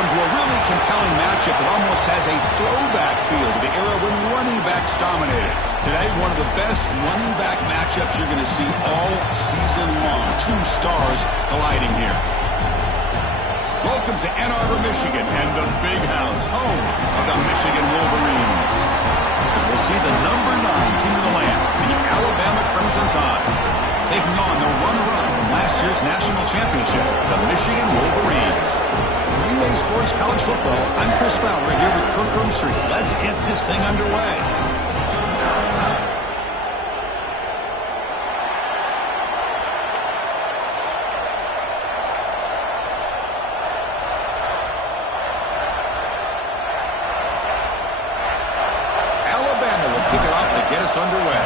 Welcome to a really compelling matchup that almost has a throwback feel to the era when running backs dominated. Today, one of the best running back matchups you're going to see all season long. Two stars colliding here. Welcome to Ann Arbor, Michigan, and the Big House, home of the Michigan Wolverines. As we'll see the number 9 team of the land, the Alabama Crimson Tide, taking on the runner-up from last year's national championship, the Michigan Wolverines. Relay Sports College Football, I'm Chris Fowler here with Kirk Hermstreet. Let's get this thing underway. Alabama will kick it off to get us underway.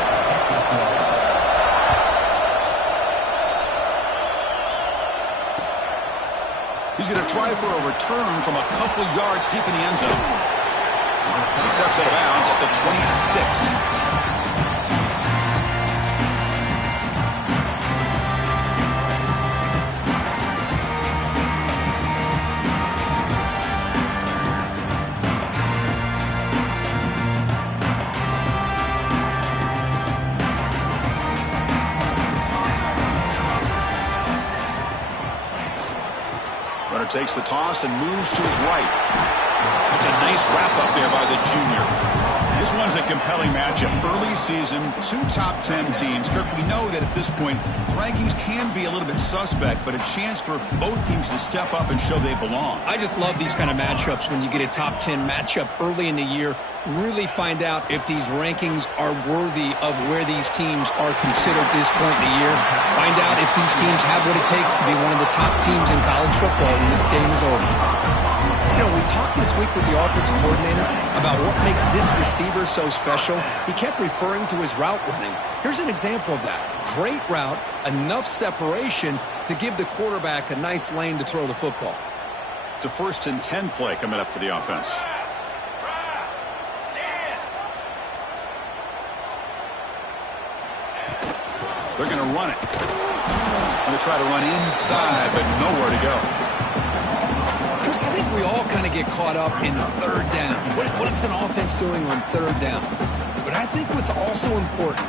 He's going to try for a return from a couple yards deep in the end zone. He steps out of bounds at the 26. Takes the toss and moves to his right. It's a nice wrap-up there by the junior. This one's a compelling matchup. Early season, 2 top 10 teams. Kirk, we know that at this point, rankings can be a little bit suspect, but a chance for both teams to step up and show they belong. I just love these kind of matchups when you get a top 10 matchup early in the year. Really find out if these rankings are worthy of where these teams are considered at this point in the year. Find out if these teams have what it takes to be one of the top teams in college football when this game is over. You know, we talked this week with the offensive coordinator about what makes this receiver so special. He kept referring to his route running. Here's an example of that. Great route, enough separation to give the quarterback a nice lane to throw the football. It's a 1st and 10 play coming up for the offense. They're going to run it. Going to try to run inside, but nowhere to go. I think we all kind of get caught up in 3rd down. What's an offense doing on 3rd down? But I think what's also important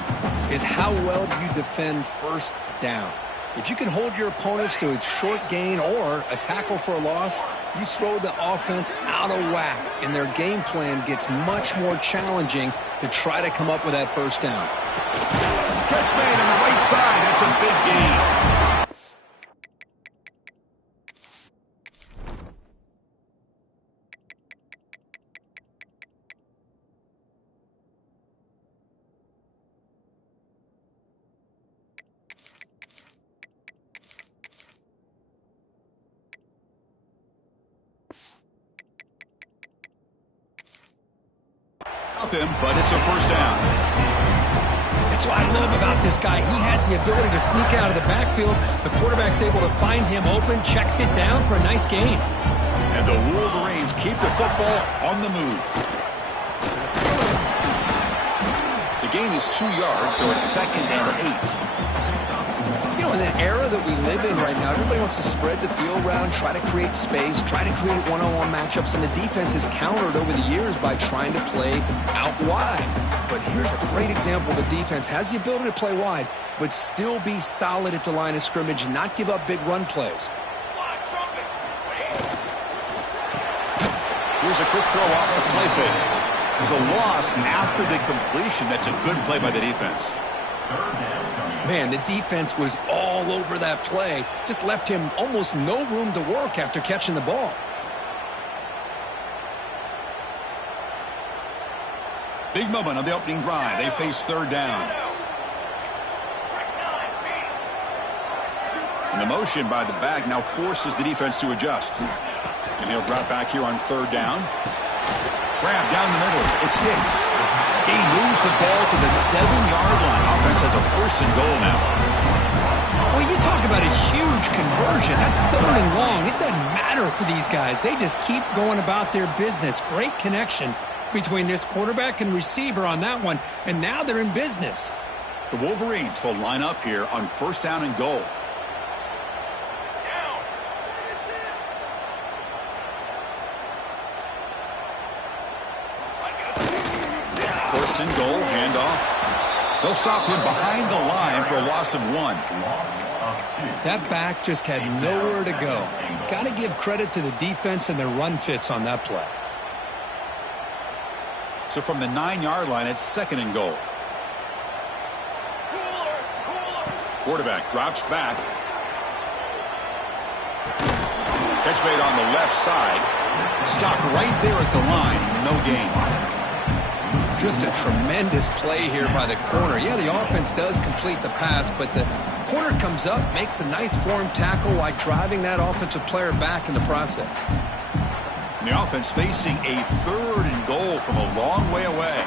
is how well you defend 1st down. If you can hold your opponents to a short gain or a tackle for a loss, you throw the offense out of whack, and their game plan gets much more challenging to try to come up with that 1st down. Catch made on the right side. That's a big gain. Him, but it's a 1st down. That's what I love about this guy. He has the ability to sneak out of the backfield. The quarterback's able to find him open, checks it down for a nice gain. And the Wolverines keep the football on the move. The gain is 2 yards, so it's 2nd and 8. You know, in the era that we live in right now, everybody wants to spread the field around, try to create space, try to create one-on-one matchups, and the defense has countered over the years by trying to play out wide. But here's a great example. The defense has the ability to play wide, but still be solid at the line of scrimmage and not give up big run plays. Here's a quick throw off the play fake. There's a loss after the completion. That's a good play by the defense. Man, the defense was all over that play. Just left him almost no room to work after catching the ball. Big moment on the opening drive. They face 3rd down. And the motion by the back now forces the defense to adjust. And he'll drop back here on 3rd down. Grab down the middle. It's Hicks. He moves the ball to the 7-yard line. Offense has a 1st and goal now. Well, you talk about a huge conversion. That's 3rd and long. It doesn't matter for these guys. They just keep going about their business. Great connection between this quarterback and receiver on that one. And now they're in business. The Wolverines will line up here on 1st down and goal. First and goal, handoff. They'll stop him behind the line for a loss of 1. That back just had nowhere to go. Got to give credit to the defense and their run fits on that play. So from the 9-yard line, it's second and goal. Quarterback drops back. Catch made on the left side. Stopped right there at the line. No gain. Just a tremendous play here by the corner. Yeah, the offense does complete the pass, but the corner comes up, makes a nice form tackle while driving that offensive player back in the process. And the offense facing a third and goal from a long way away.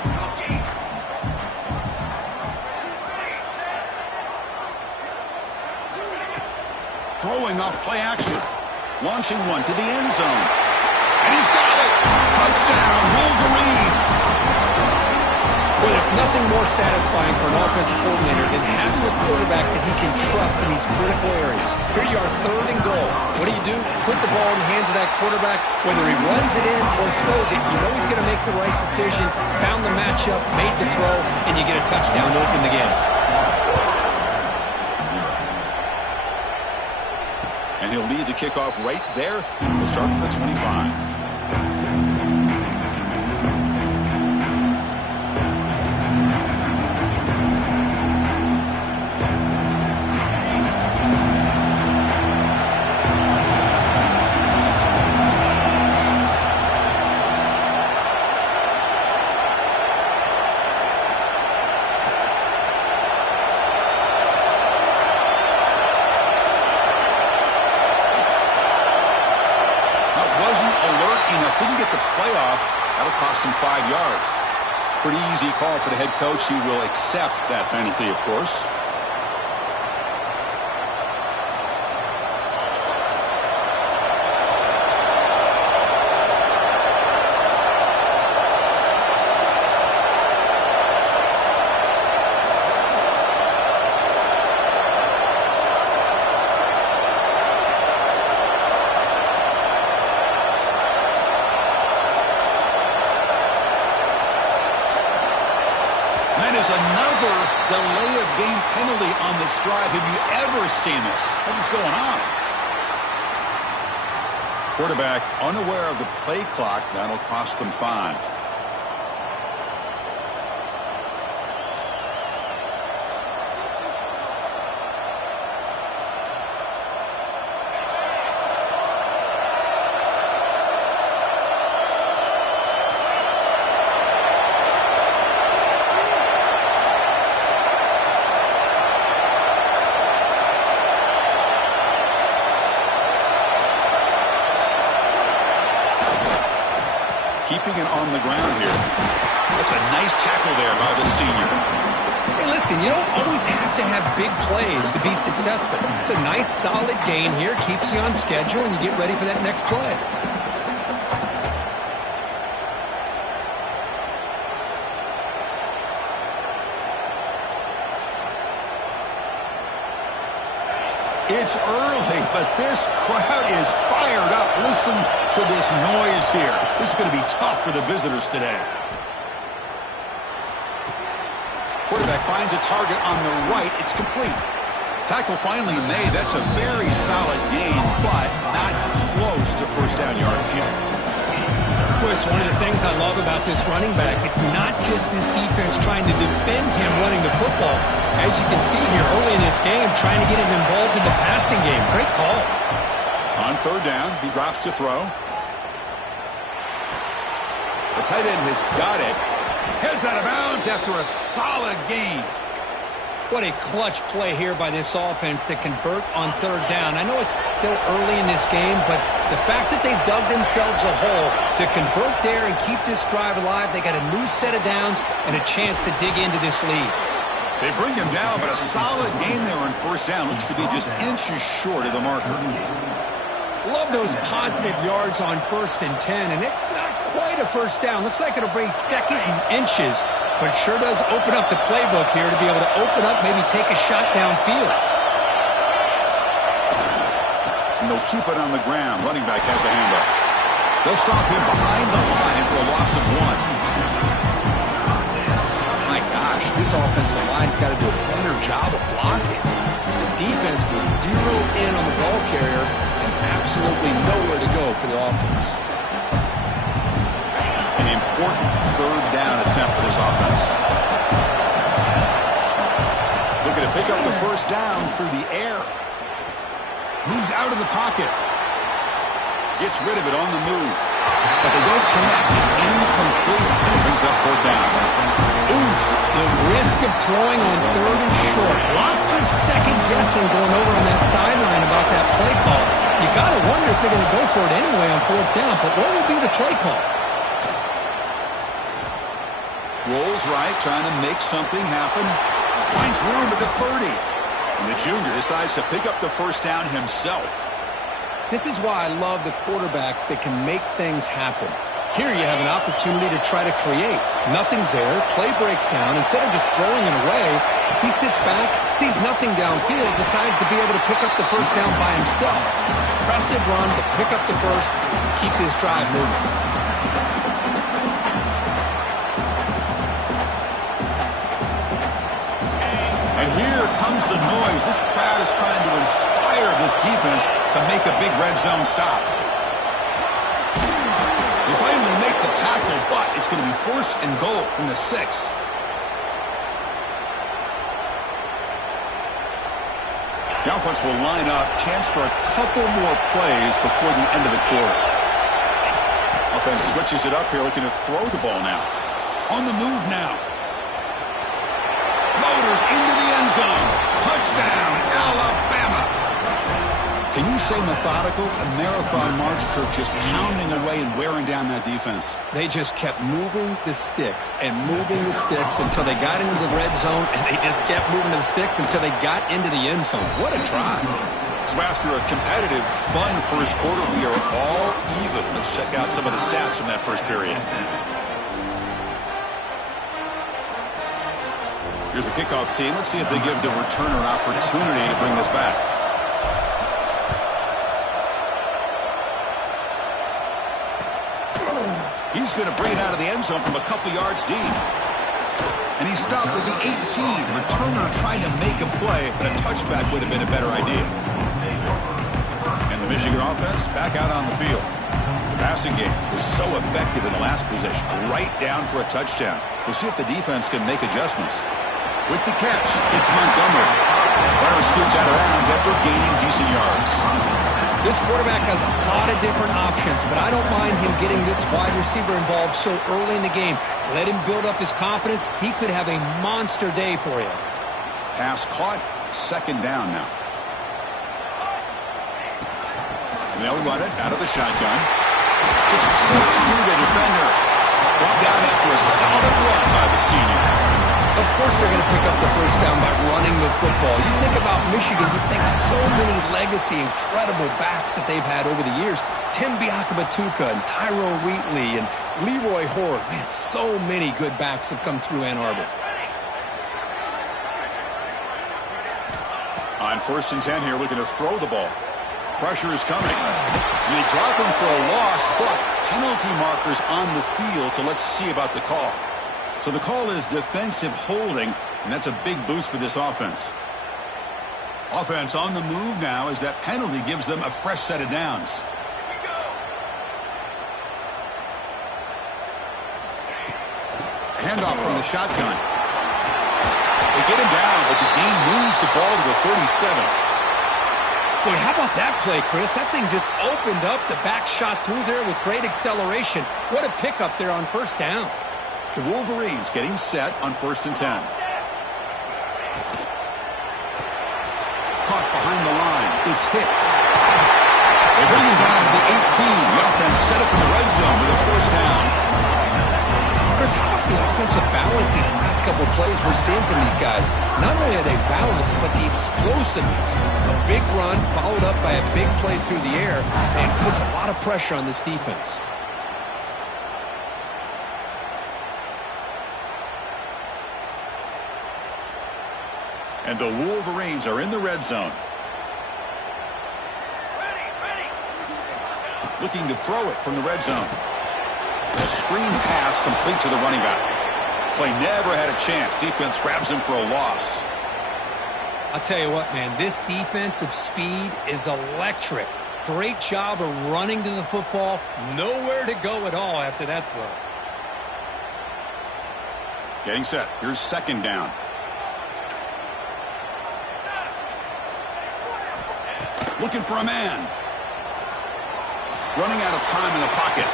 Throwing off play action. Launching one to the end zone. And he's got it! Touchdown, Wolverines! Well, there's nothing more satisfying for an offensive coordinator than having a quarterback that he can trust in these critical areas. Here you are, third and goal. What do? Put the ball in the hands of that quarterback. Whether he runs it in or throws it, you know he's going to make the right decision. Found the matchup, made the throw, and you get a touchdown to open the game. And he'll lead the kickoff right there. We'll start from the 25. Didn't get the playoff. That'll cost him 5 yards. Pretty easy call for the head coach. He will accept that penalty, of course. That is another delay of game penalty on this drive. Have you ever seen this? What is going on? Quarterback unaware of the play clock. That'll cost them 5. Keeping it on the ground here. That's a nice tackle there by the senior. Hey, listen, you don't always have to have big plays to be successful. It's a nice, solid gain here. Keeps you on schedule, and you get ready for that next play. It's early, but this crowd is fired up. Listen to this noise here. This is going to be tough for the visitors today. Quarterback finds a target on the right. It's complete. Tackle finally made. That's a very solid gain, but not close to first down yardage yet. Well, it's one of the things I love about this running back. It's not just this defense trying to defend him running the football. As you can see here early in this game, trying to get him involved in the passing game. Great call. On third down, he drops to throw. The tight end has got it. Heads out of bounds after a solid gain. What a clutch play here by this offense to convert on third down. I know it's still early in this game, but the fact that they've dug themselves a hole to convert there and keep this drive alive, they got a new set of downs and a chance to dig into this lead. They bring him down, but a solid gain there on first down. Looks to be just inches short of the marker. Love those positive yards on 1st and 10, and it's not quite a first down. Looks like it'll bring second and inches, but sure does open up the playbook here to be able to open up, maybe take a shot downfield. And they'll keep it on the ground. Running back has the handoff. They'll stop him behind the line for a loss of 1. this offensive line's got to do a better job of blocking. The defense was zeroed in on the ball carrier and absolutely nowhere to go for the offense. An important third down attempt for this offense. Looking to pick up the first down through the air. Moves out of the pocket. Gets rid of it on the move. But they don't connect. It's incomplete. And it brings up fourth down. Oof, the risk of throwing on third and short. Lots of second guessing going over on that sideline about that play call. You got to wonder if they're going to go for it anyway on fourth down. But what will be the play call? Rolls right, trying to make something happen. Finds room at the 30. And the junior decides to pick up the first down himself. This is why I love the quarterbacks that can make things happen. Here you have an opportunity to try to create. Nothing's there. Play breaks down. Instead of just throwing it away, he sits back, sees nothing downfield, decides to be able to pick up the first down by himself. Impressive run to pick up the first, keep his drive moving. And here comes the noise. This crowd is trying to inspire this defense to make a big red zone stop. They finally make the tackle, but it's going to be first and goal from the 6. The offense will line up. Chance for a couple more plays before the end of the quarter. Offense switches it up here, looking to throw the ball now. On the move now. Motors into the end zone. Touchdown, Alabama. Can you say methodical? A marathon march, Kirk, just pounding away and wearing down that defense. They just kept moving the sticks and moving the sticks until they got into the red zone, and they just kept moving the sticks until they got into the end zone. What a drive. So after a competitive, fun first quarter, we are all even. Let's check out some of the stats from that first period. Here's the kickoff team. Let's see if they give the returner an opportunity to bring this back. He's going to bring it out of the end zone from a couple yards deep. And he stopped with the 18. Returner trying to make a play, but a touchback would have been a better idea. And the Michigan offense back out on the field. The passing game was so effective in the last possession, right down for a touchdown. We'll see if the defense can make adjustments. With the catch, it's Montgomery. Runner scoots out of bounds after gaining decent yards. This quarterback has a lot of different options, but I don't mind him getting this wide receiver involved so early in the game. Let him build up his confidence. He could have a monster day for you. Pass caught, second down now. And they'll run it out of the shotgun. Just trucks through the defender. Brought down after a solid run by the senior. Of course they're going to pick up the first down by running the football. You think about Michigan, you think so many legacy, incredible backs that they've had over the years. Tim Biakabatuka and Tyrone Wheatley and Leroy Horde. Man, so many good backs have come through Ann Arbor. On 1st and 10 here, looking to throw the ball. Pressure is coming. They drop him for a loss, but penalty markers on the field, so let's see about the call. So the call is defensive holding, and that's a big boost for this offense. Offense on the move now as that penalty gives them a fresh set of downs. Handoff from the shotgun. They get him down, but the game moves the ball to the 37. Boy, how about that play, Chris? That thing just opened up. The back shot through there with great acceleration. What a pickup there on first down. The Wolverines getting set on 1st and 10. Caught behind the line. It's Hicks. They bring him down to the 18. The offense set up in the red zone with a first down. Chris, how about the offensive balance these last couple of plays we're seeing from these guys? Not only are they balanced, but the explosiveness. A big run followed up by a big play through the air and puts a lot of pressure on this defense. And the Wolverines are in the red zone. Looking to throw it from the red zone. A screen pass complete to the running back. play never had a chance. Defense grabs him for a loss. I'll tell you what, man, this defensive speed is electric. Great job of running to the football. Nowhere to go at all after that throw. Getting set. Here's second down. Looking for a man. Running out of time in the pocket.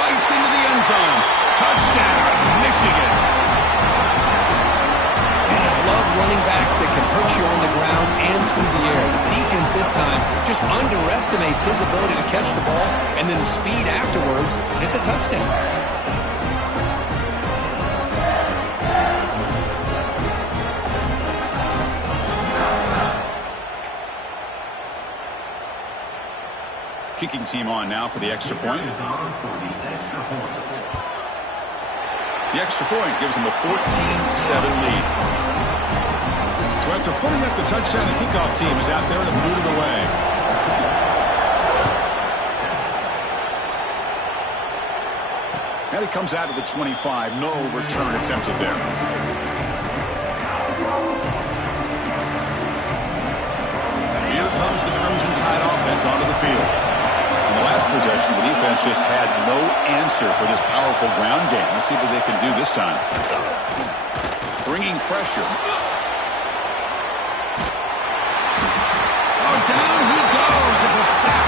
Bites into the end zone. Touchdown, Michigan. And I love running backs that can hurt you on the ground and through the air. The defense this time just underestimates his ability to catch the ball, and then the speed afterwards, it's a touchdown. Kicking team on now for the extra point. The extra point gives them a 14-7 lead. So after putting up the touchdown, the kickoff team is out there to boot it away. And it comes out of the 25. No return attempted there. Here comes the Crimson Tide offense onto the field. In the last possession, the defense just had no answer for this powerful ground game. Let's see what they can do this time. Bringing pressure. Oh, down he goes. It's a sack.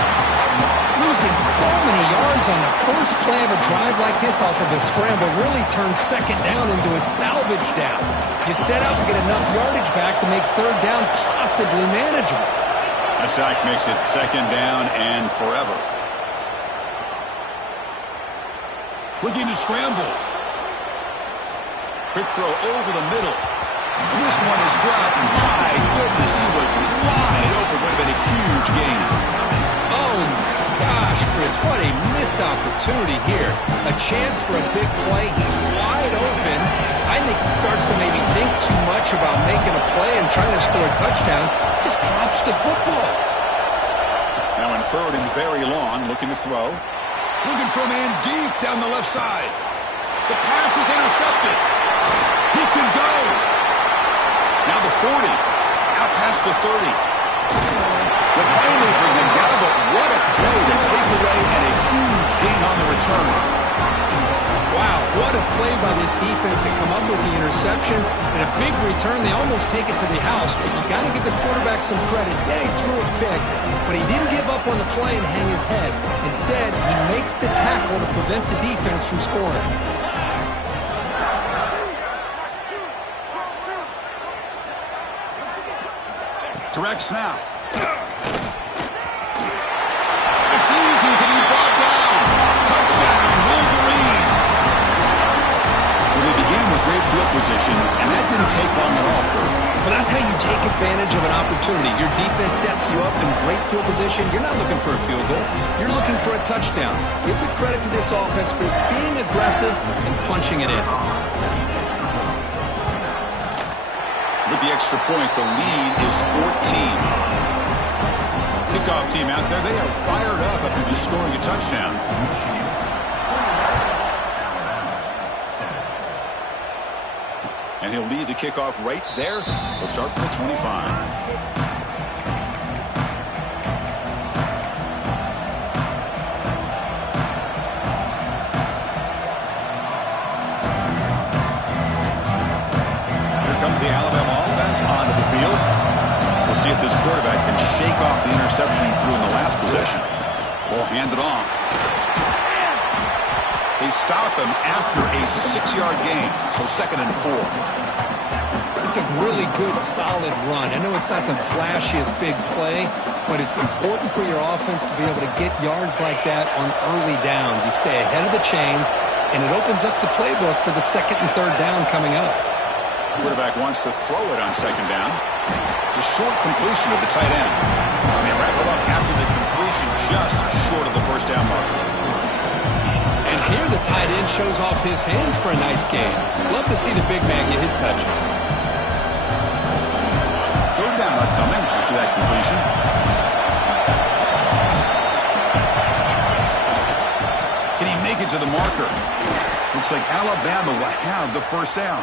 Losing so many yards on the first play of a drive like this off of a scramble really turns second down into a salvage down. You set out to get enough yardage back to make third down possibly manageable. A sack makes it second down and forever. Looking to scramble. Quick throw over the middle. And this one is dropped. My goodness, he was wide open. Would have been a huge gain. Oh, gosh, Chris, what a missed opportunity here. A chance for a big play. He's wide open. I think he starts to maybe think too much about making a play and trying to score a touchdown. Just drops the football. Now in third and very long, looking to throw. Looking for a man deep down the left side. The pass is intercepted. He could go. Now the 40. Out past the 30. They'll finally bring him down, but what a play. The takeaway and a huge gain on the return. Wow, what a play by this defense to come up with the interception and a big return. They almost take it to the house, but you got to give the quarterback some credit. Yeah, he threw a pick, but he didn't give up on the play and hang his head. Instead, he makes the tackle to prevent the defense from scoring. Direct snap. Refusing to be brought down. Touchdown, Wolverines. Well, they began with great field position, and that didn't take long at all, Kurt. Well, that's how you take advantage of an opportunity. Your defense sets you up in great field position. You're not looking for a field goal. You're looking for a touchdown. Give the credit to this offense for being aggressive and punching it in. With the extra point, the lead is 14. Kickoff team out there, they are fired up after just scoring a touchdown. And he'll lead the kickoff right there. He'll start from the 25. The Alabama offense onto the field. We'll see if this quarterback can shake off the interception he threw in the last possession. Ball handed off. They stop him after a 6-yard gain, so 2nd and 4. It's a really good, solid run. I know it's not the flashiest big play, but it's important for your offense to be able to get yards like that on early downs. You stay ahead of the chains, and it opens up the playbook for the 2nd and 3rd down coming up. Quarterback wants to throw it on 2nd down. It's a short completion of the tight end. And they wrap it up after the completion just short of the 1st down mark. And here the tight end shows off his hands for a nice game. Love to see the big man get his touches. 3rd down upcoming after that completion. Can he make it to the marker? Looks Looks like Alabama will have the first down.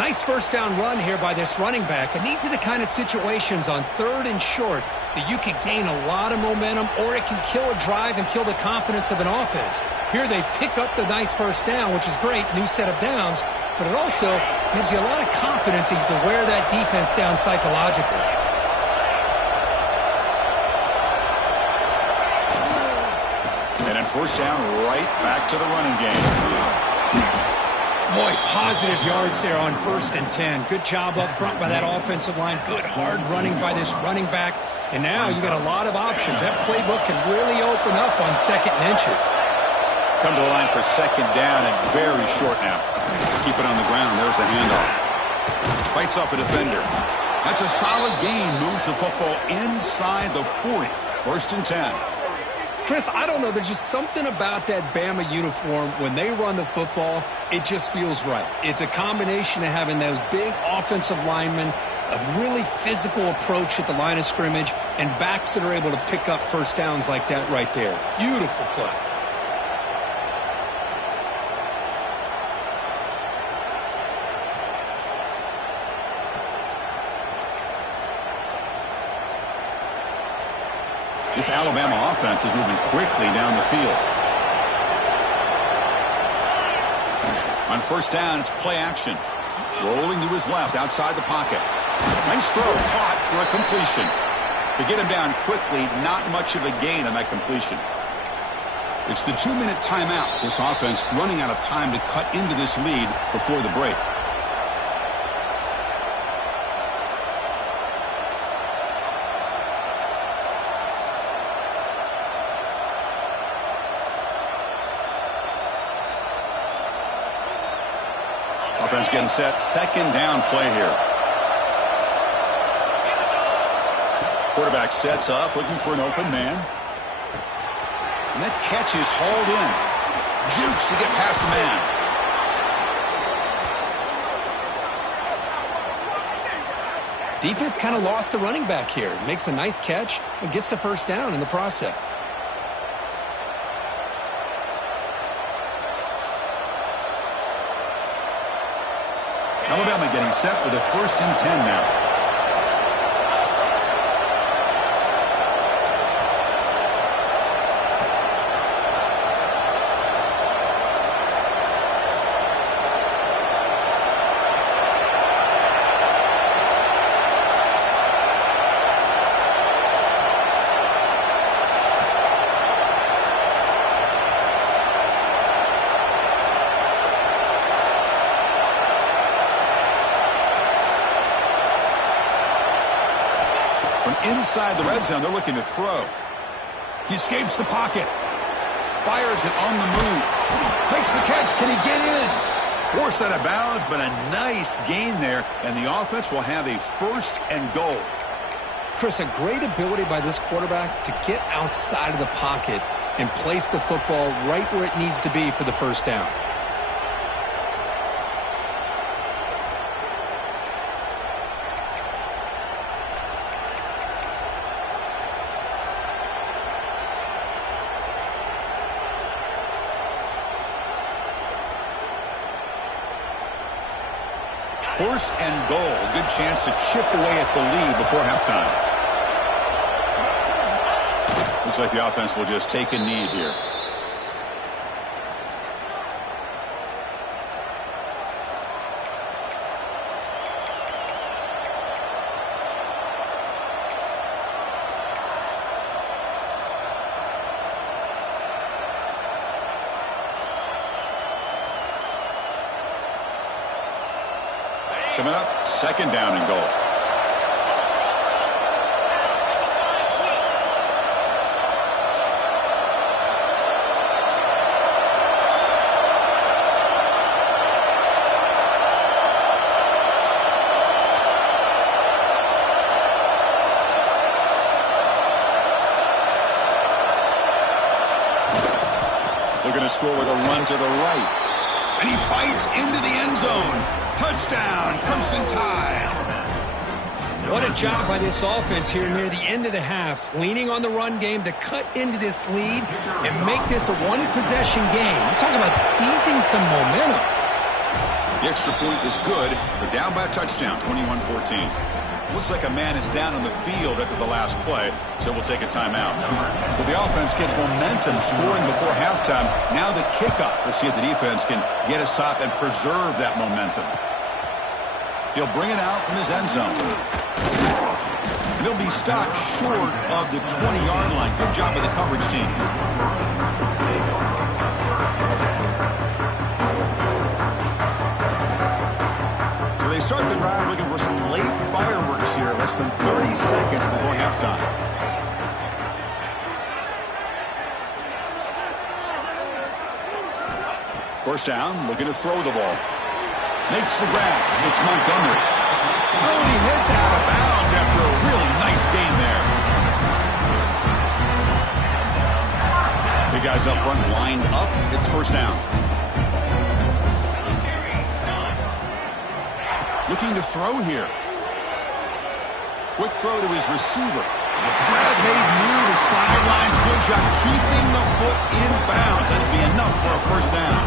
Nice first down run here by this running back. And these are the kind of situations on 3rd and short that you can gain a lot of momentum, or it can kill a drive and kill the confidence of an offense. Here they pick up the nice first down, which is great, new set of downs, but it also gives you a lot of confidence that you can wear that defense down psychologically. And then first down, right back to the running game. Boy, positive yards there on 1st and 10. Good job up front by that offensive line. Good hard running by this running back. And now you got a lot of options. That playbook can really open up on 2nd and inches. Come to the line for 2nd down and very short now. Keep it on the ground. There's the handoff. Fights off a defender. That's a solid gain. Moves the football inside the 40. 1st and 10. Chris, I don't know. There's just something about that Bama uniform. When they run the football, it just feels right. It's a combination of having those big offensive linemen, a really physical approach at the line of scrimmage, and backs that are able to pick up first downs like that right there. Beautiful play. This Alabama offense is moving quickly down the field. On first down, it's play action. Rolling to his left outside the pocket. Nice throw, caught for a completion. To get him down quickly, not much of a gain on that completion. It's the 2-minute timeout. This offense running out of time to cut into this lead before the break. Offense getting set. 2nd down play here. Quarterback sets up, looking for an open man. And that catch is hauled in. Jukes to get past a man. Defense kind of lost a running back here. Makes a nice catch and gets the first down in the process. Alabama getting set with a 1st and 10 now. Inside the red zone, they're looking to throw. He escapes the pocket. Fires it on the move. Makes the catch. Can he get in? Forced out of bounds, but a nice gain there. And the offense will have a 1st and goal. Chris, a great ability by this quarterback to get outside of the pocket and place the football right where it needs to be for the first down. First and goal. A good chance to chip away at the lead before halftime. Looks like the offense will just take a knee here. Coming up, 2nd down and goal. Looking to score with a run to the right. And he fights into the end zone. Touchdown, Crimson Tide. What a job by this offense here near the end of the half, leaning on the run game to cut into this lead and make this a one-possession game. We're talking about seizing some momentum. The extra point is good. They're down by a touchdown, 21-14. Looks like a man is down on the field after the last play, so we'll take a timeout. So the offense gets momentum scoring before halftime. Now the kickoff. We'll see if the defense can get us top and preserve that momentum. He'll bring it out from his end zone. They'll be stopped short of the 20-yard line. Good job by the coverage team. So they start the drive looking for some late fireworks here. Less than 30 seconds before halftime. First down, looking to throw the ball. Makes the grab. It's Montgomery. Oh, he heads out of bounds after a really nice gain there. Big guys up front lined up. It's first down. Looking to throw here. Quick throw to his receiver. The grab made near the sidelines. Good job keeping the foot in bounds. That'd be enough for a first down.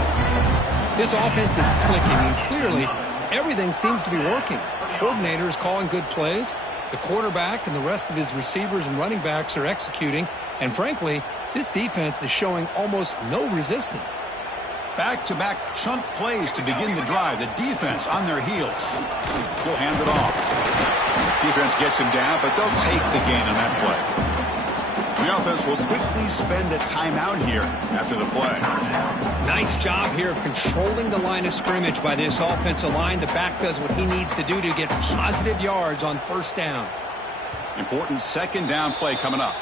This offense is clicking, and clearly everything seems to be working. The coordinator is calling good plays. The quarterback and the rest of his receivers and running backs are executing. And frankly, this defense is showing almost no resistance. Back-to-back chunk plays to begin the drive. The defense on their heels. They'll hand it off. Defense gets him down, but they'll take the gain on that play. The offense will quickly spend a timeout here after the play. Nice job here of controlling the line of scrimmage by this offensive line. The back does what he needs to do to get positive yards on first down. Important second down play coming up.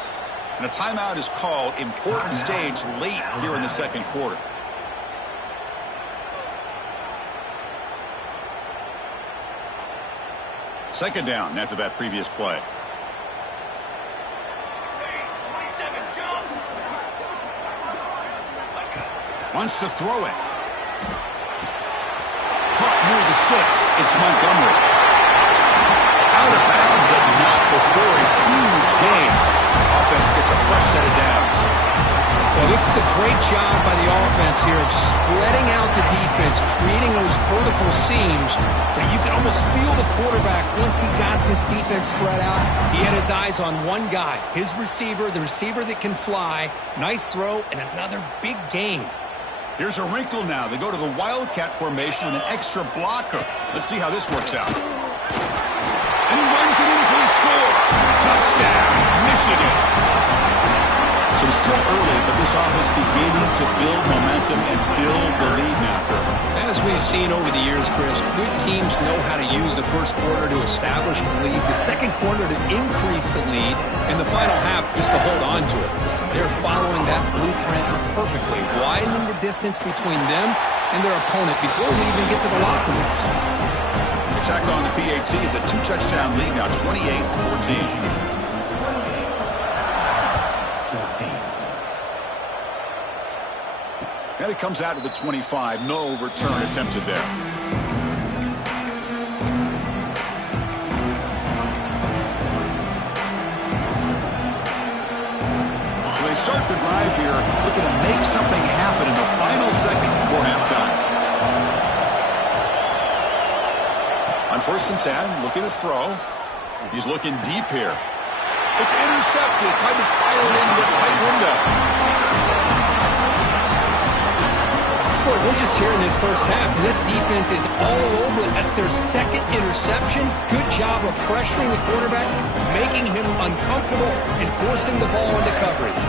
And a timeout is called. Important stage late here in the second quarter. Second down after that previous play. Wants to throw it. Caught near the sticks. It's Montgomery. Out of bounds, but not before a huge gain. Offense gets a fresh set of downs. Well, this is a great job by the offense here of spreading out the defense, creating those vertical seams. But you can almost feel the quarterback once he got this defense spread out. He had his eyes on one guy, his receiver, the receiver that can fly. Nice throw and another big gain. Here's a wrinkle now. They go to the Wildcat formation with an extra blocker. Let's see how this works out. And he runs it in for the score. Touchdown, Michigan. So it's still early, but this offense beginning to build momentum and build the lead now. As we've seen over the years, Chris, good teams know how to use the first quarter to establish the lead, the second quarter to increase the lead, and the final half just to hold on to it. They're following that blueprint perfectly, widening the distance between them and their opponent before we even get to the locker rooms. Attack on the PAT. It's a two-touchdown lead now, 28-14. And it comes out to the 25. No return attempted there. So they start the drive here, looking to make something happen in the final seconds before halftime. On 1st and 10, looking to throw. He's looking deep here. It's intercepted. Tried to fire it into a tight window. We're just here in this first half, and this defense is all over it. That's their second interception. Good job of pressuring the quarterback, making him uncomfortable, and forcing the ball into coverage.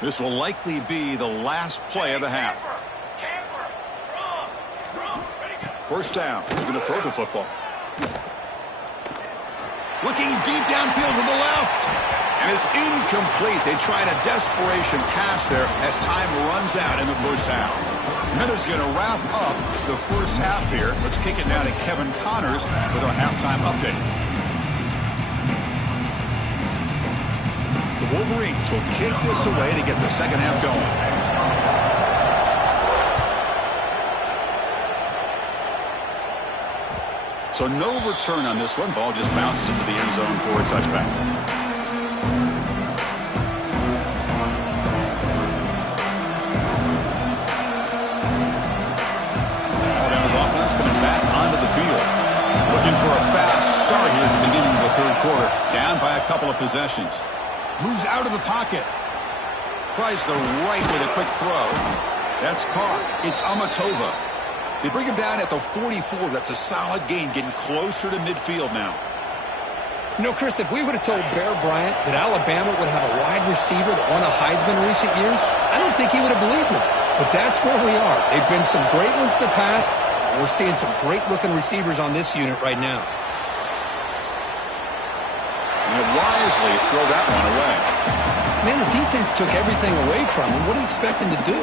This will likely be the last play of the half. First down. He's going to throw the football. Looking deep downfield to the left. And it's incomplete. They tried a desperation pass there as time runs out in the first half. Miller's going to wrap up the first half here. Let's kick it now to Kevin Connors with our halftime update. The Wolverines will kick this away to get the second half going. So no return on this one. Ball just bounces into the end zone for a touchback. Alabama's offense coming back onto the field. Looking for a fast start here at the beginning of the third quarter. Down by a couple of possessions. Moves out of the pocket. Tries the right with a quick throw. That's caught. It's Amatova. They bring him down at the 44. That's a solid gain, getting closer to midfield now. You know, Chris, if we would have told Bear Bryant that Alabama would have a wide receiver that won a Heisman in recent years, I don't think he would have believed us. But that's where we are. They've been some great ones in the past. We're seeing some great-looking receivers on this unit right now. And wisely throw that one away. Man, the defense took everything away from him. What do you expect him to do?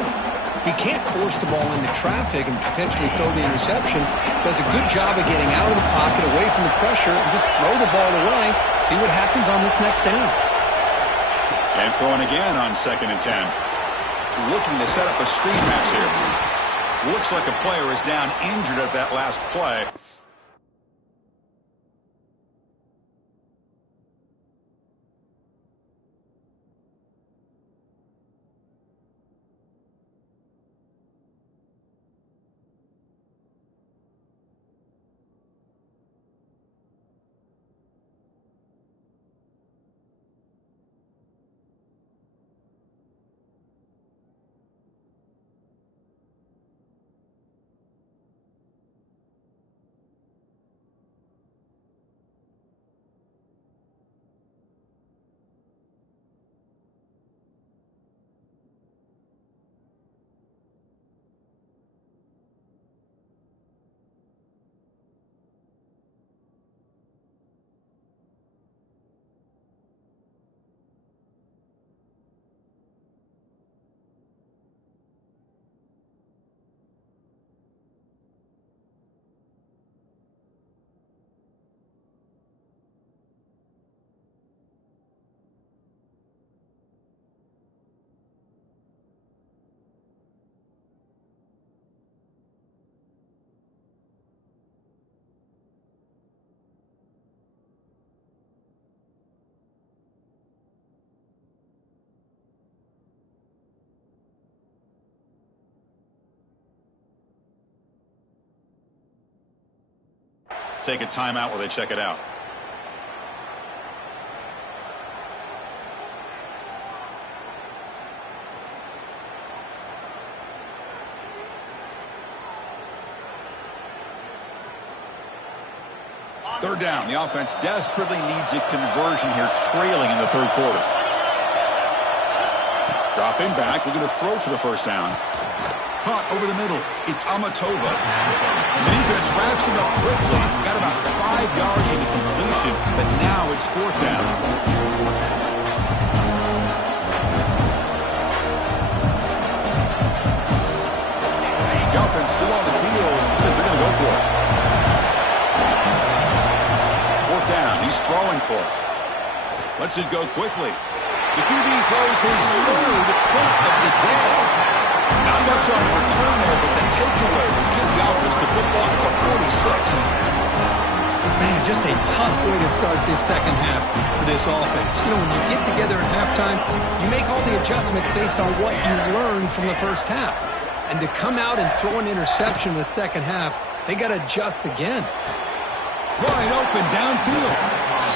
He can't force the ball into traffic and potentially throw the interception. Does a good job of getting out of the pocket, away from the pressure, and just throw the ball away. See what happens on this next down. And throwing again on 2nd and 10. Looking to set up a screen pass here. Looks like a player is down injured at that last play. Take a timeout while they check it out. Third down. The offense desperately needs a conversion here, trailing in the third quarter. Dropping back, looking to throw for the first down. Caught over the middle. It's Amatova. The defense wraps him up quickly. Got about 5 yards with the completion, but now it's 4th down. The offense still on the field. Looks like they're going to go for it. 4th down. He's throwing for it. Lets it go quickly. The QB throws his 3rd pick of the day. Not much on the return there, but the takeaway will give the offense the football at the 46. Man, just a tough way to start this second half for this offense. You know, when you get together at halftime, you make all the adjustments based on what you learned from the first half. And to come out and throw an interception in the second half, they got to adjust again. Wide open downfield.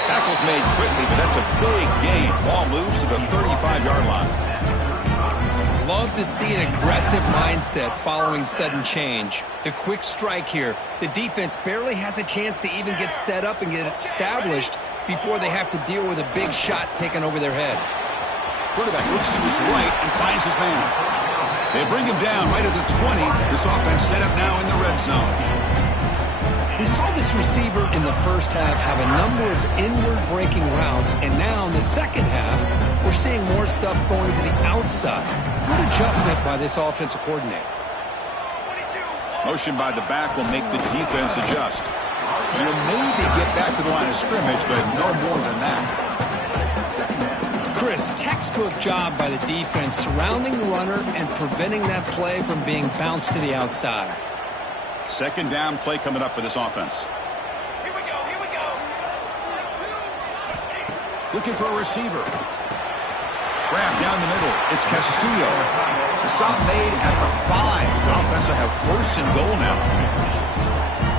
Tackle's made quickly, but that's a big gain. Ball moves to the 35-yard line. Love to see an aggressive mindset following sudden change. The quick strike here. The defense barely has a chance to even get set up and get established before they have to deal with a big shot taken over their head. Quarterback looks to his right and finds his man. They bring him down right at the 20. This offense set up now in the red zone. We saw this receiver in the first half have a number of inward breaking routes, and now in the second half, we're seeing more stuff going to the outside. Good adjustment by this offensive coordinator. Motion by the back will make the defense adjust. You'll maybe get back to the line of scrimmage, but no more than that. Chris, textbook job by the defense surrounding the runner and preventing that play from being bounced to the outside. Second down play coming up for this offense. Looking for a receiver. Grab down the middle. It's Castillo. The stop made at the 5. The offense will have first and goal now.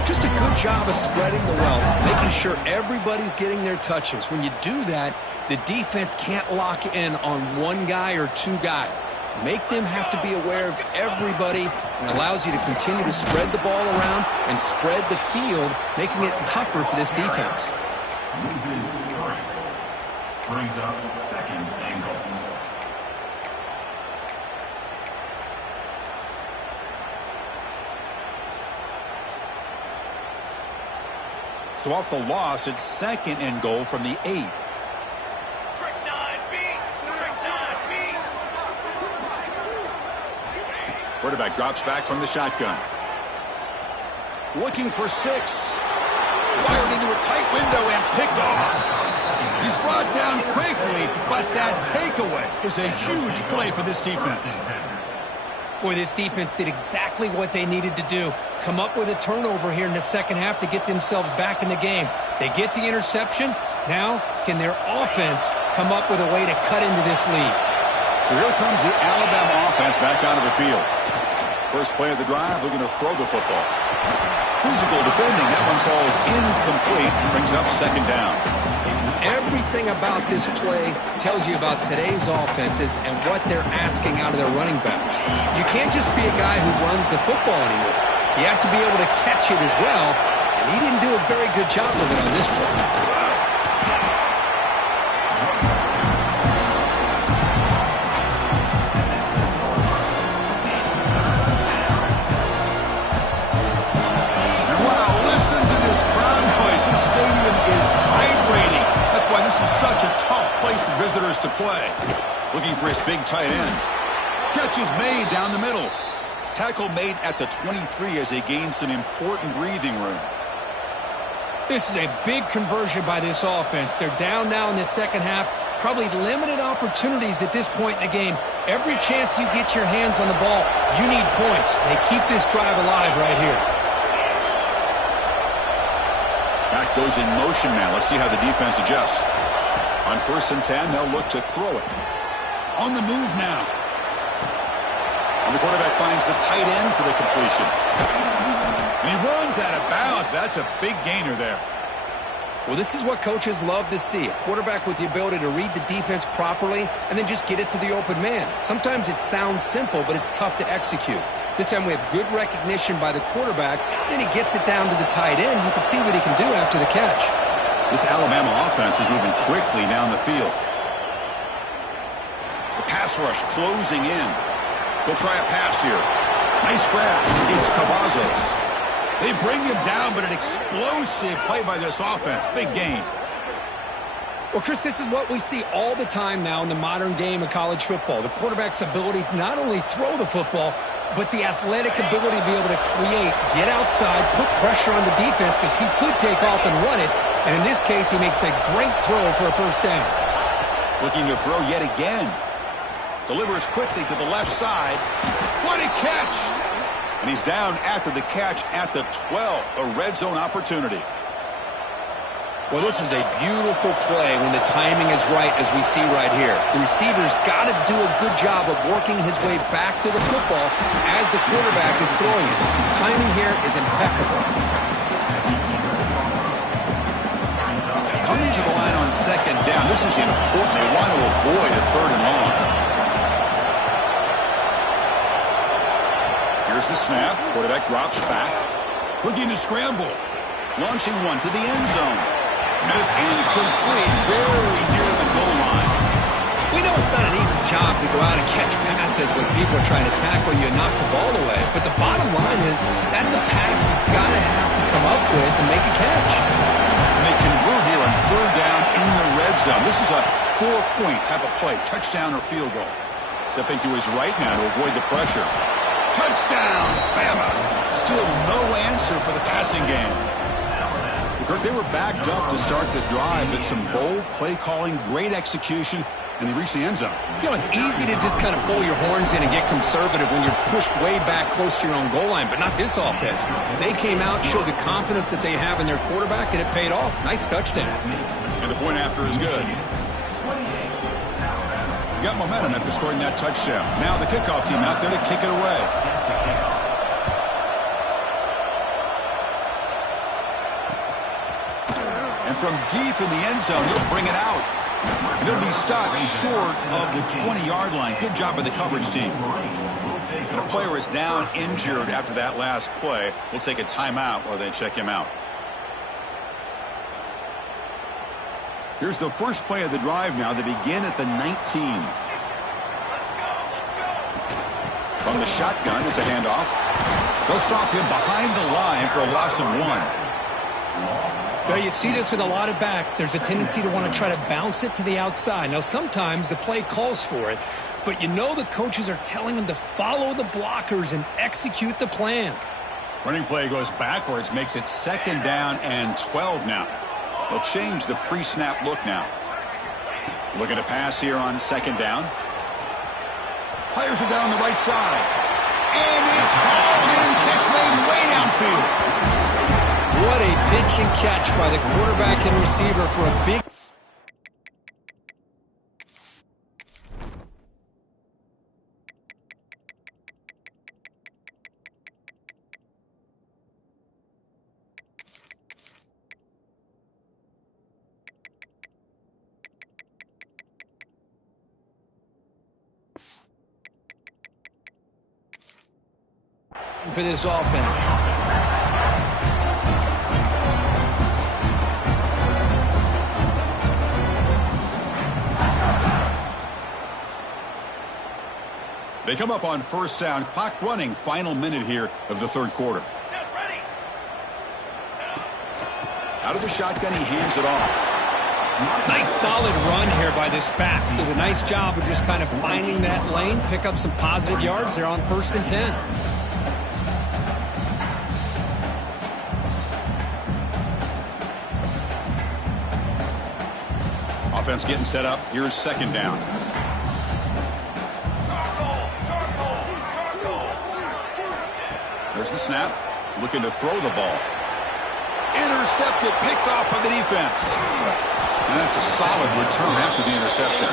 Just a good job of spreading the wealth, making sure everybody's getting their touches. When you do that, the defense can't lock in on one guy or two guys. Make them have to be aware of everybody, and allows you to continue to spread the ball around and spread the field, making it tougher for this defense. Brings up second and goal. So off the loss, it's second and goal from the 8. Quarterback drops back from the shotgun. Looking for 6. Fired into a tight window and picked off. He's brought down quickly, but that takeaway is a huge play for this defense. Boy, this defense did exactly what they needed to do. Come up with a turnover here in the second half to get themselves back in the game. They get the interception. Now, can their offense come up with a way to cut into this lead? So here comes the Alabama offense back out of the field. First play of the drive, looking to throw the football. Physical defending. That one falls incomplete. Brings up second down. Everything about this play tells you about today's offenses and what they're asking out of their running backs. You can't just be a guy who runs the football anymore. You have to be able to catch it as well, and he didn't do a very good job of it on this play. This is such a tough place for visitors to play. Looking for his big tight end. Catch is made down the middle. Tackle made at the 23 as they gain some important breathing room. This is a big conversion by this offense. They're down now in the second half. Probably limited opportunities at this point in the game. Every chance you get your hands on the ball, you need points. They keep this drive alive right here. Back goes in motion now. Let's see how the defense adjusts. On 1st and 10, they'll look to throw it. On the move now. And the quarterback finds the tight end for the completion. And he runs out of bounds. That's a big gainer there. Well, this is what coaches love to see. A quarterback with the ability to read the defense properly and then just get it to the open man. Sometimes it sounds simple, but it's tough to execute. This time we have good recognition by the quarterback. Then he gets it down to the tight end. You can see what he can do after the catch. This Alabama offense is moving quickly down the field. The pass rush closing in. They'll try a pass here. Nice grab. It's Cavazos. They bring him down, but an explosive play by this offense. Big gain. Well, Chris, this is what we see all the time now in the modern game of college football. The quarterback's ability to not only throw the football, but the athletic ability to be able to create, get outside, put pressure on the defense because he could take off and run it. And in this case, he makes a great throw for a first down. Looking to throw yet again. Delivers quickly to the left side. What a catch! And he's down after the catch at the 12. A red zone opportunity. Well, this is a beautiful play when the timing is right, as we see right here. The receiver's got to do a good job of working his way back to the football as the quarterback is throwing it. The timing here is impeccable. Coming to the line on second down. This is important. They want to avoid a 3rd and long. Here's the snap. Quarterback drops back. Looking to scramble. Launching one to the end zone. And it's incomplete, very near the goal line. We know it's not an easy job to go out and catch passes when people are trying to tackle you and knock the ball away. But the bottom line is that's a pass you've got to have to come up with and make a catch. And they convert here on 3rd down in the red zone. This is a 4-point type of play, touchdown or field goal. Stepping to his right now to avoid the pressure. Touchdown, Bama. Still no answer for the passing game. Kirk, they were backed up to start the drive, but some bold play calling, great execution, and they reached the end zone. You know, it's easy to just kind of pull your horns in and get conservative when you're pushed way back close to your own goal line, but not this offense. They came out, showed the confidence that they have in their quarterback, and it paid off. Nice touchdown. And And the point after is good. Got momentum after scoring that touchdown. Now the kickoff team out there to kick it away. And from deep in the end zone, he'll bring it out. He'll be stopped short of the 20-yard line. Good job by the coverage team. And a player is down injured after that last play. We'll take a timeout while they check him out. Here's the first play of the drive now. They begin at the 19. From the shotgun, it's a handoff. They'll stop him behind the line for a loss of 1. Well, you see this with a lot of backs. There's a tendency to want to try to bounce it to the outside. Now, sometimes the play calls for it, but you know the coaches are telling them to follow the blockers and execute the plan. Running play goes backwards, makes it 2nd down and 12 now. They'll change the pre-snap look now. Looking to pass here on 2nd down. Players are down the right side. And it's hauled in. Catch made way downfield. What a pitch and catch by the quarterback and receiver for a big... for this offense. They come up on 1st down. Clock running. Final minute here of the 3rd quarter. Out of the shotgun, he hands it off. Nice solid run here by this back. Did a nice job of just kind of finding that lane, pick up some positive yards there on 1st and 10. Offense getting set up. Here's 2nd down. There's the snap. Looking to throw the ball. Intercepted, picked off by the defense. And that's a solid return after the interception.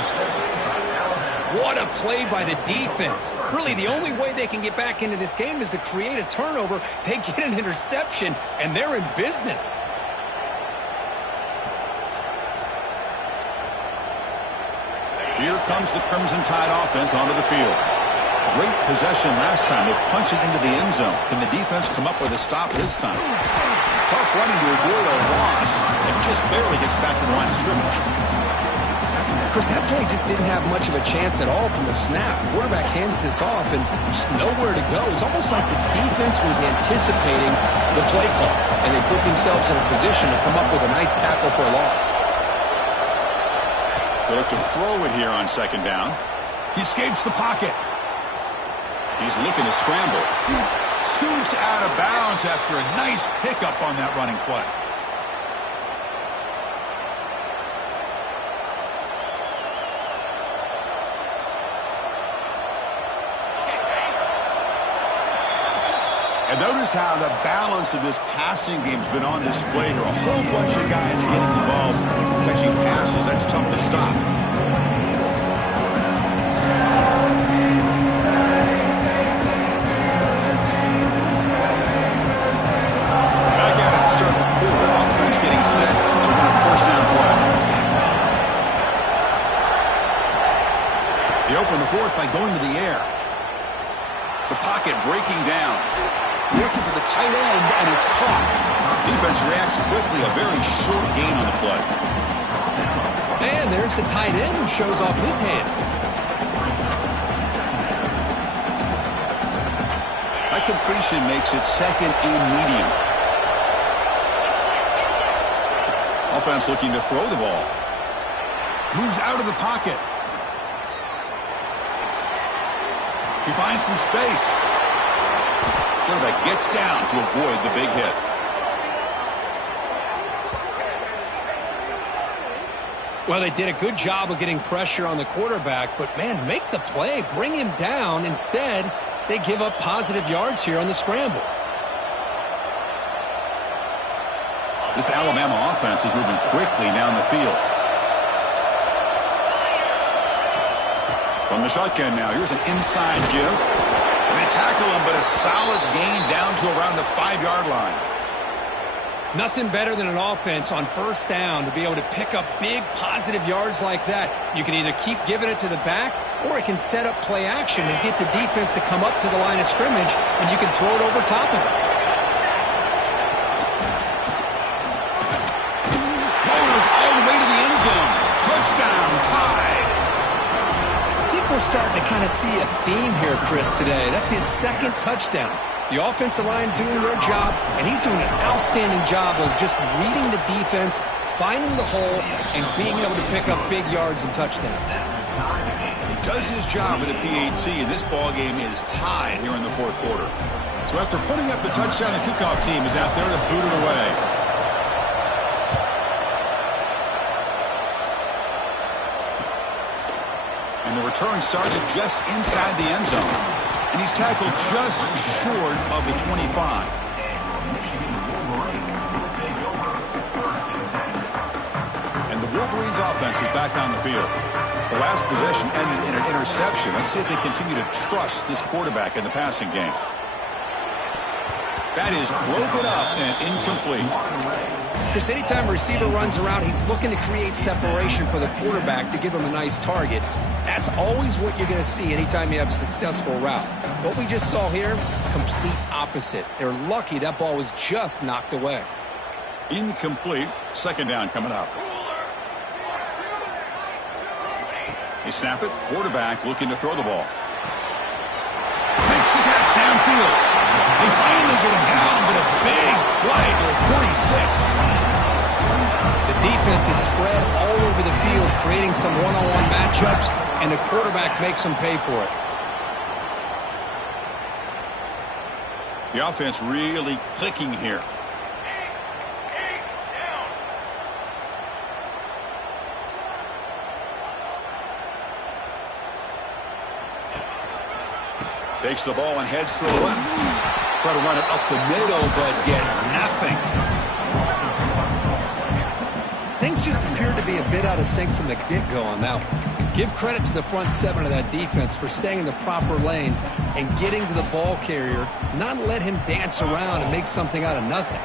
What a play by the defense. Really, the only way they can get back into this game is to create a turnover. They get an interception, and they're in business. Here comes the Crimson Tide offense onto the field. Great possession last time. They punch it into the end zone. Can the defense come up with a stop this time? Tough running to avoid a loss. And just barely gets back to the line of scrimmage. Chris, that play just didn't have much of a chance at all from the snap. The quarterback hands this off and just nowhere to go. It's almost like the defense was anticipating the play call, and they put themselves in a position to come up with a nice tackle for a loss. They look to throw it here on 2nd down. He escapes the pocket. He's looking to scramble. Scoots out of bounds after a nice pickup on that running play. And notice how the balance of this passing game's been on display here. A whole bunch of guys getting involved, catching passes. That's tough to stop. Back at it to start the quarter. Offense getting set to win a 1st down play. They open the 4th by going to the air. The pocket breaking down. Looking for the tight end, and it's caught. Defense reacts quickly. A very short gain on the play. And there's the tight end who shows off his hands. That completion makes it 2nd and medium. Offense looking to throw the ball. Moves out of the pocket. He finds some space. Quarterback gets down to avoid the big hit. Well, they did a good job of getting pressure on the quarterback, but, man, make the play. Bring him down. Instead, they give up positive yards here on the scramble. This Alabama offense is moving quickly down the field. From the shotgun now, here's an inside give. And they tackle him, but a solid gain down to around the 5-yard line. Nothing better than an offense on first down to be able to pick up big positive yards like that. You can either keep giving it to the back, or it can set up play action and get the defense to come up to the line of scrimmage, and you can throw it over top of it. Motors all the way to the end zone. Touchdown, tied. I think we're starting to kind of see a theme here, Chris, today. That's his second touchdown. The offensive line doing their job, and he's doing an outstanding job of just reading the defense, finding the hole, and being able to pick up big yards and touchdowns. He does his job with the PAT, and this ball game is tied here in the fourth quarter. So after putting up the touchdown, the kickoff team is out there to boot it away. And the return starts just inside the end zone. And he's tackled just short of the 25. And the Wolverines offense is back on the field. The last possession ended in an interception. Let's see if they continue to trust this quarterback in the passing game. That is broken up and incomplete. Because anytime a receiver runs around, he's looking to create separation for the quarterback to give him a nice target. That's always what you're going to see anytime you have a successful route. What we just saw here, complete opposite. They're lucky that ball was just knocked away. Incomplete. Second down coming up. They snap it. Quarterback looking to throw the ball. Makes the catch downfield. They finally get him down, but a big play to the 46. The defense is spread all over the field, creating some one-on-one matchups, and the quarterback makes them pay for it. The offense really clicking here. Takes the ball and heads to the left. Try to run it up the middle, but get nothing. Things just appeared to be a bit out of sync from the get-go on that one. Give credit to the front seven of that defense for staying in the proper lanes and getting to the ball carrier, not let him dance around and make something out of nothing.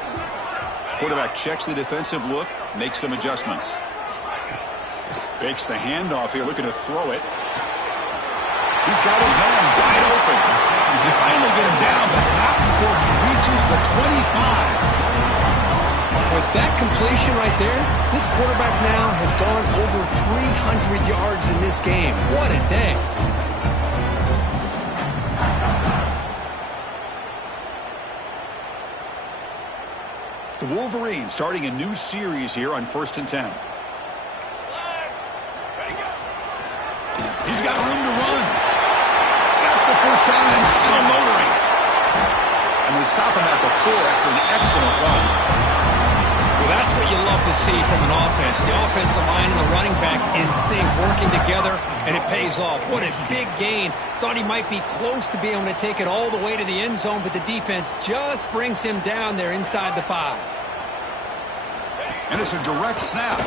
Quarterback checks the defensive look, makes some adjustments. Fakes the handoff here, looking to throw it. He's got his man wide open. They finally get him down, but not before he reaches the 25. With that completion right there, this quarterback now has gone over 300 yards in this game. What a day. The Wolverines starting a new series here on 1st and 10. He's got room to run. Got the first down and still motoring. And they stop him at the 4 after an excellent run. Well, that's what you love to see from an offense. The offensive line and the running back in sync, working together, and it pays off. What a big gain. Thought he might be close to being able to take it all the way to the end zone, but the defense just brings him down there inside the 5. And it's a direct snap.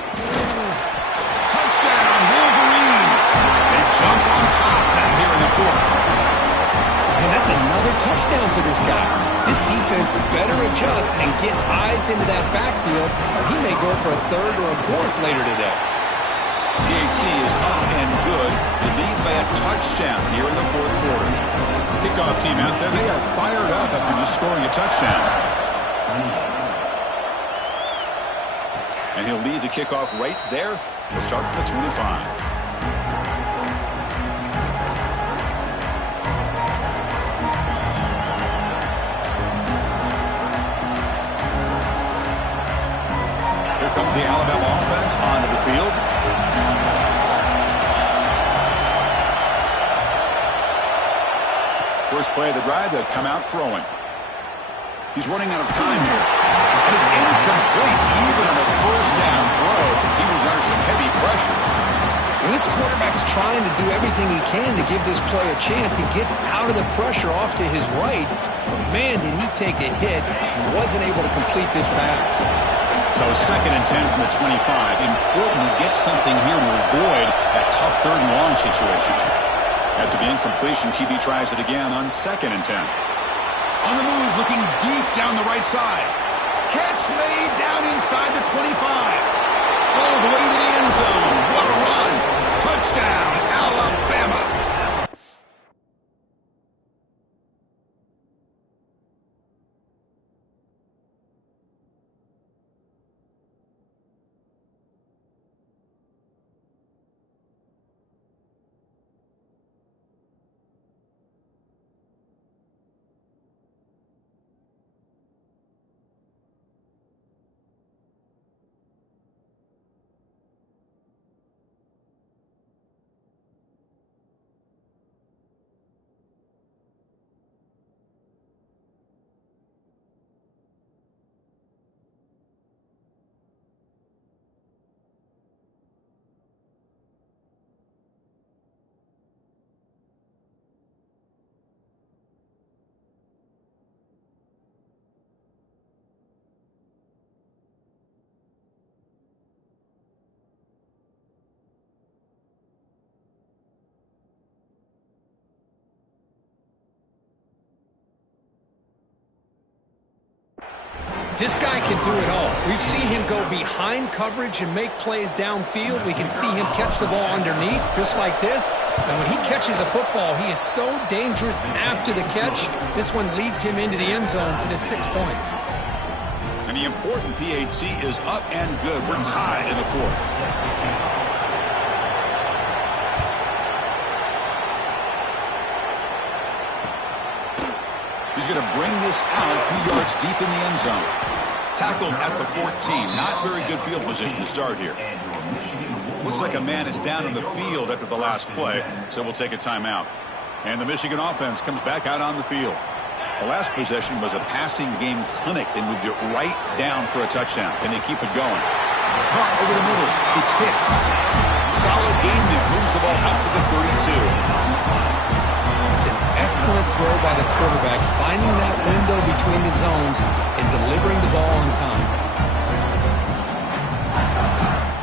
Touchdown, Wolverines. They jump on top now here in the 4th. And that's another touchdown for this guy. This defense better adjust and get eyes into that backfield, or he may go for a 3rd or a 4th later today. PAT is up and good. They lead by a touchdown here in the 4th quarter. Kickoff team out there, they are fired up after just scoring a touchdown. And he'll lead the kickoff right there. He'll start at the 25. Comes the Alabama offense onto the field. First play of the drive, they'll come out throwing. He's running out of time here. And it's incomplete. Even on a first down throw, he was under some heavy pressure. Well, this quarterback's trying to do everything he can to give this play a chance. He gets out of the pressure off to his right. But man, did he take a hit. He wasn't able to complete this pass. So 2nd and 10 from the 25. Important to get something here to avoid that tough 3rd and long situation. After the incompletion, QB tries it again on 2nd and 10. On the move, looking deep down the right side. Catch made down inside the 25. All the way to the end zone. What a run. Touchdown, Alabama. This guy can do it all. We've seen him go behind coverage and make plays downfield. We can see him catch the ball underneath, just like this. And when he catches a football, he is so dangerous after the catch. This one leads him into the end zone for the 6 points. And the important PAT is up and good. We're tied in the 4th. He's going to bring this out a few yards deep in the end zone. Tackled at the 14. Not very good field position to start here. Looks like a man is down in the field after the last play, so we'll take a timeout. And the Michigan offense comes back out on the field. The last possession was a passing game clinic. They moved it right down for a touchdown. Can they keep it going? Caught over the middle. It's Hicks. Solid gain there. Moves the ball up to the 32. It's an excellent throw by the quarterback, finding that window between the zones and delivering the ball on time.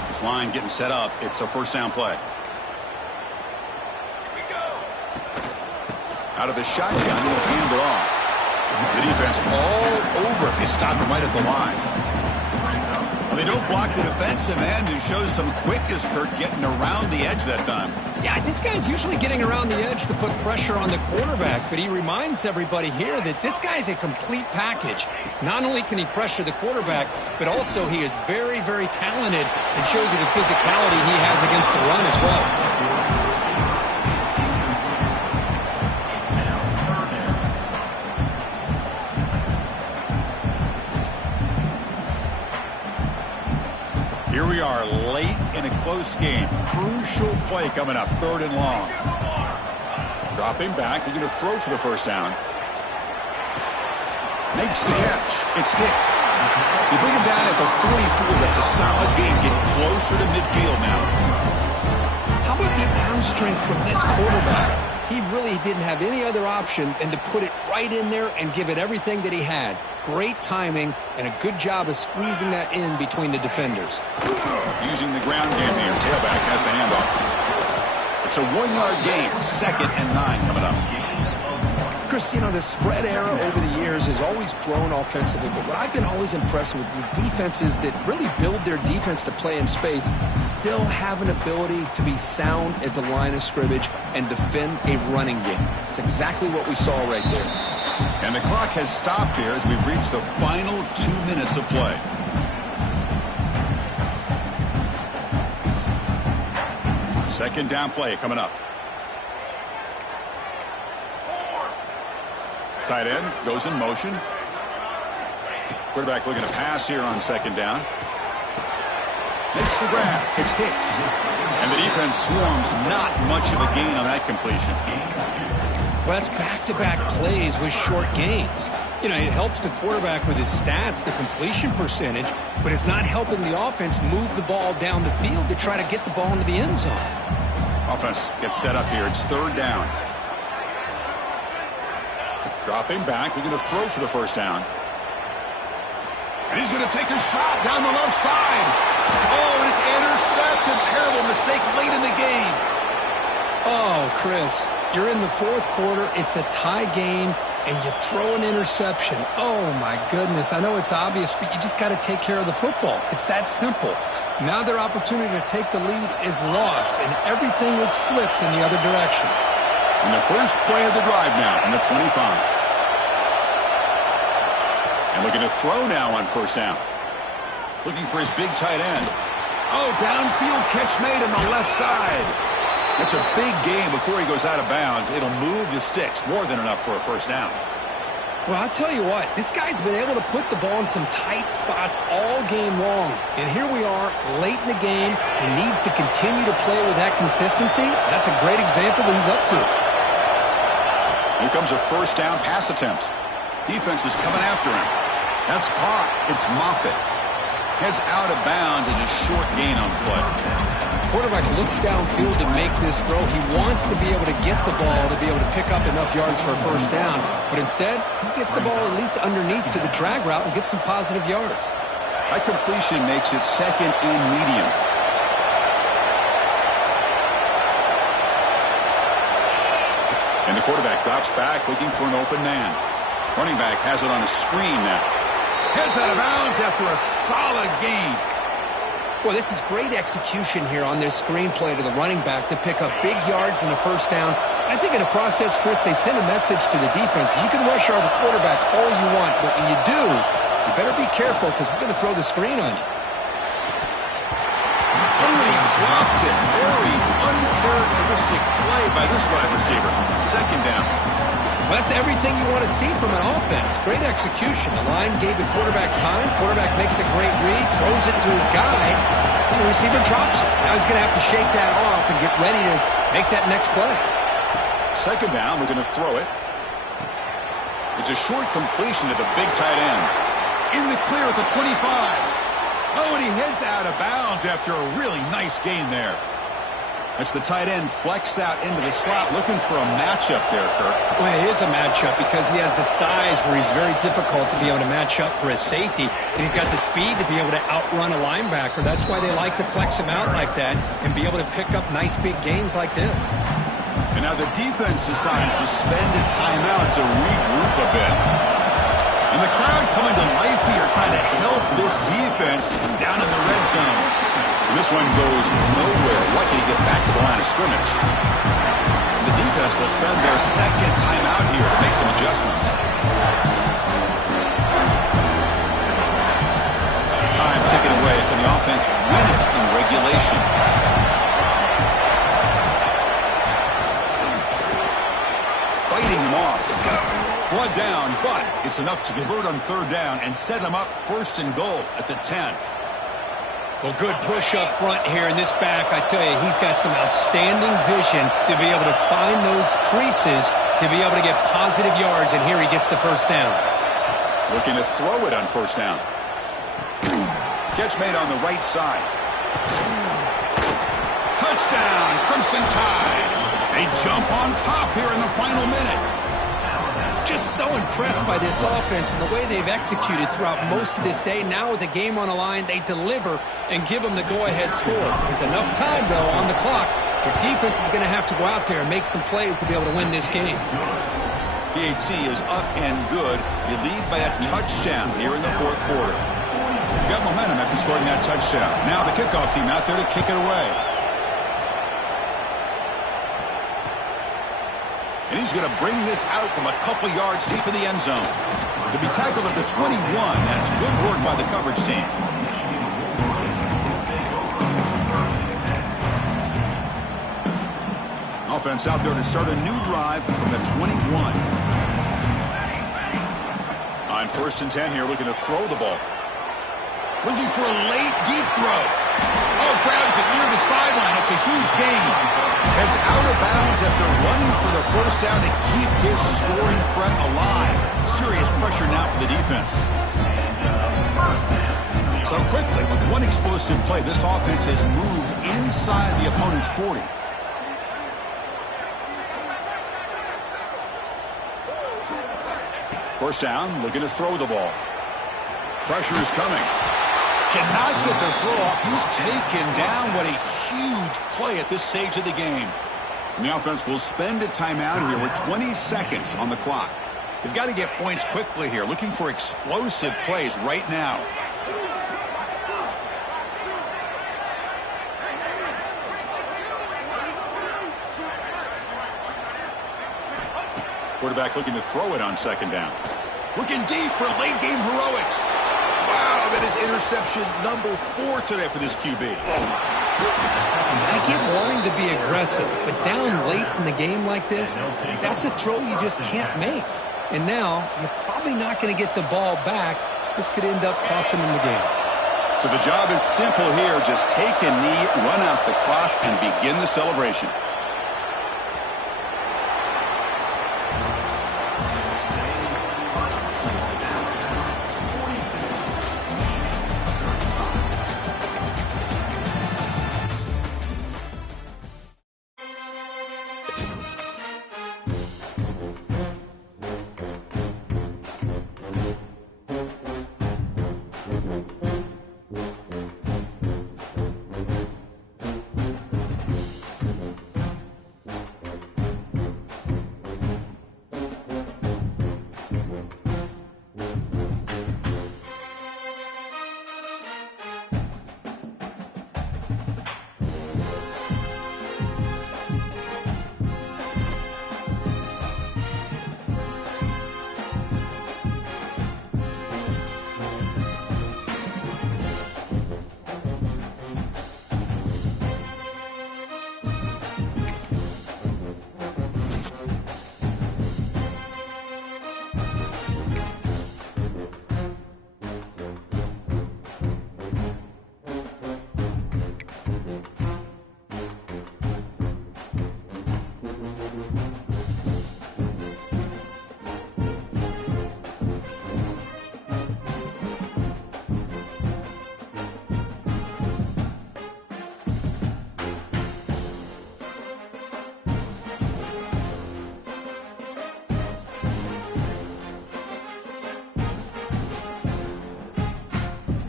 This line getting set up. It's a 1st down play. Out of the shotgun, he'll hand it off. The defense all over it. They stop him right at the line. Well, they don't block the defensive end, who shows some quickness, Kurt, getting around the edge that time. Yeah, this guy's usually getting around the edge to put pressure on the quarterback, but he reminds everybody here that this guy's a complete package. Not only can he pressure the quarterback, but also he is very, very talented and shows you the physicality he has against the run as well. Here we are late in a close game. Crucial play coming up, 3rd and long. Dropping back, they're going to throw for the 1st down. Makes the catch. It's Hicks. You bring him down at the 44. That's a solid game. Get closer to midfield now. How about the arm strength from this quarterback? He really didn't have any other option than to put it right in there and give it everything that he had. Great timing and a good job of squeezing that in between the defenders. Using the ground game here. Tailback has the handoff. It's a 1-yard gain. 2nd and 9 coming up. Chris, you know, the spread era over the years has always grown offensively, but what I've been always impressed with defenses that really build their defense to play in space still have an ability to be sound at the line of scrimmage and defend a running game. It's exactly what we saw right there. And the clock has stopped here as we reach the final 2 minutes of play. Second down play coming up. Tight end goes in motion. Quarterback looking to pass here on 2nd down. Makes the grab. It's Hicks. And the defense swarms. Not much of a gain on that completion. Well, that's back-to-back plays with short gains. You know, it helps the quarterback with his stats, the completion percentage, but it's not helping the offense move the ball down the field to try to get the ball into the end zone. Offense gets set up here. It's 3rd down. Dropping back. They're going to throw for the 1st down. And he's going to take a shot down the left side. Oh, and it's intercepted. Terrible mistake late in the game. Oh, Chris, you're in the fourth quarter. It's a tie game, and you throw an interception. Oh, my goodness. I know it's obvious, but you just got to take care of the football. It's that simple. Now their opportunity to take the lead is lost, and everything is flipped in the other direction. And the first play of the drive now from the 25. And looking to throw now on first down. Looking for his big tight end. Oh, downfield catch made on the left side. That's a big gain before he goes out of bounds. It'll move the sticks more than enough for a first down. Well, I'll tell you what, this guy's been able to put the ball in some tight spots all game long. And here we are, late in the game. He needs to continue to play with that consistency. That's a great example that he's up to. Here comes a first down pass attempt. Defense is coming after him. That's caught. It's Moffitt. Heads out of bounds as a short gain on the play. Quarterback looks downfield to make this throw. He wants to be able to get the ball to be able to pick up enough yards for a first down. But instead, he gets the ball at least underneath to the drag route and gets some positive yards. High completion makes it second and medium. And the quarterback drops back looking for an open man. Running back has it on a screen now. Heads out of bounds after a solid gain. Well, this is great execution here on this screen play to the running back to pick up big yards and a first down. I think in the process, Chris, they send a message to the defense. You can rush our quarterback all you want, but when you do, you better be careful because we're going to throw the screen on you. Oh, he dropped it. Very uncharacteristic play by this wide receiver. Second down. Well, that's everything you want to see from an offense. Great execution. The line gave the quarterback time. Quarterback makes a great read, throws it to his guy, and the receiver drops it. Now he's going to have to shake that off and get ready to make that next play. Second down, we're going to throw it. It's a short completion to the big tight end. In the clear at the 25. Oh, and he heads out of bounds after a really nice gain there. That's the tight end flexed out into the slot, looking for a matchup there, Kirk. Well, it is a matchup because he has the size where he's very difficult to be able to match up for his safety, and he's got the speed to be able to outrun a linebacker. That's why they like to flex him out like that and be able to pick up nice big gains like this. And now the defense decides to spend a timeout to regroup a bit. And the crowd coming to life here, trying to help this defense down in the red zone. And this one goes nowhere. Lucky to get back to the line of scrimmage. The defense will spend their second timeout here to make some adjustments. Time ticking away. Can the offense win it in regulation? Fighting him off. One down, but it's enough to convert on third down and set him up first and goal at the 10. Well, good push up front here in this back. I tell you, he's got some outstanding vision to be able to find those creases to be able to get positive yards, and here he gets the first down. Looking to throw it on first down. Catch made on the right side. Touchdown, Crimson Tide. They jump on top here in the final minute. Just so impressed by this offense and the way they've executed throughout most of this day. Now with the game on the line, they deliver and give them the go-ahead score. There's enough time, though, on the clock. The defense is going to have to go out there and make some plays to be able to win this game. PAT is up and good. You lead by a touchdown here in the fourth quarter. You got momentum after scoring that touchdown. Now the kickoff team out there to kick it away. And he's going to bring this out from a couple yards deep in the end zone. To be tackled at the 21, that's good work by the coverage team. Offense out there to start a new drive from the 21. On first and 10 here, looking to throw the ball. Looking for a late, deep throw. Oh, grabs it near the sideline. It's a huge gain. Heads out of bounds after running for the first down to keep his scoring threat alive. Serious pressure now for the defense. So quickly, with one explosive play, this offense has moved inside the opponent's 40. First down, looking to throw the ball. Pressure is coming. Cannot get the throw off. He's taken down. What a huge play at this stage of the game. And the offense will spend a timeout here with 20 seconds on the clock. They've got to get points quickly here, looking for explosive plays right now. Quarterback looking to throw it on second down. Looking deep for late game heroics. Wow, that is interception number 4 today for this QB. I get wanting to be aggressive, but down late in the game like this, that's a throw you just can't make. And now, you're probably not going to get the ball back. This could end up costing them the game. So the job is simple here. Just take a knee, run out the clock, and begin the celebration.